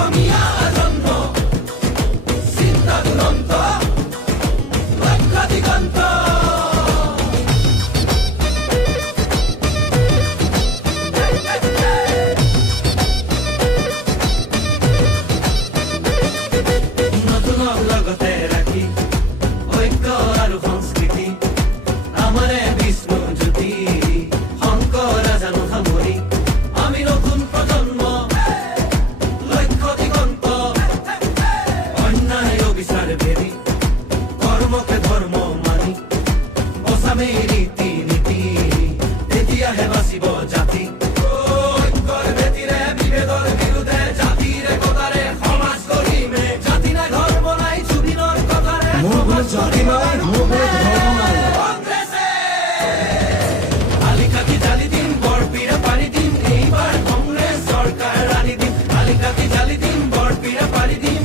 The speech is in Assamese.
অসমীয়া জন্ম চিন্তা দুৰন্ত লক্ষ্য দিগন্ত নতুনক লগতে ৰাখি ঐক্য আৰু সংস্কৃতি আমাৰে বিষ্ণু জ্যোতি শংকৰ জানো সামৰি আমি নতুন প্ৰজন্ম লক্ষ্য দিগন্ত অন্যায় অবিচাৰ ভেদি কৰ্মকে ধৰ্ম মানি বচামেই ৰীতি নীতি তেতিয়াহে বাচিব জাতি ঐক্যৰ ভেটিৰে বিভেদৰ বিৰুদ্ধে জাতিৰ একতাৰে সমাজ গঢ়িমে জাতি নাই ধৰ্ম নাই জুবিনৰ কথাৰে সমাজ গঢ়িমে কংগ্ৰেছে আলিকাটি জালি দিম বৰপীৰা পাৰি দিম এইবাৰ কংগ্ৰেছ চৰকাৰ আনি দিম আলিকাটি জালি দিম বৰপীৰা পাৰি দিম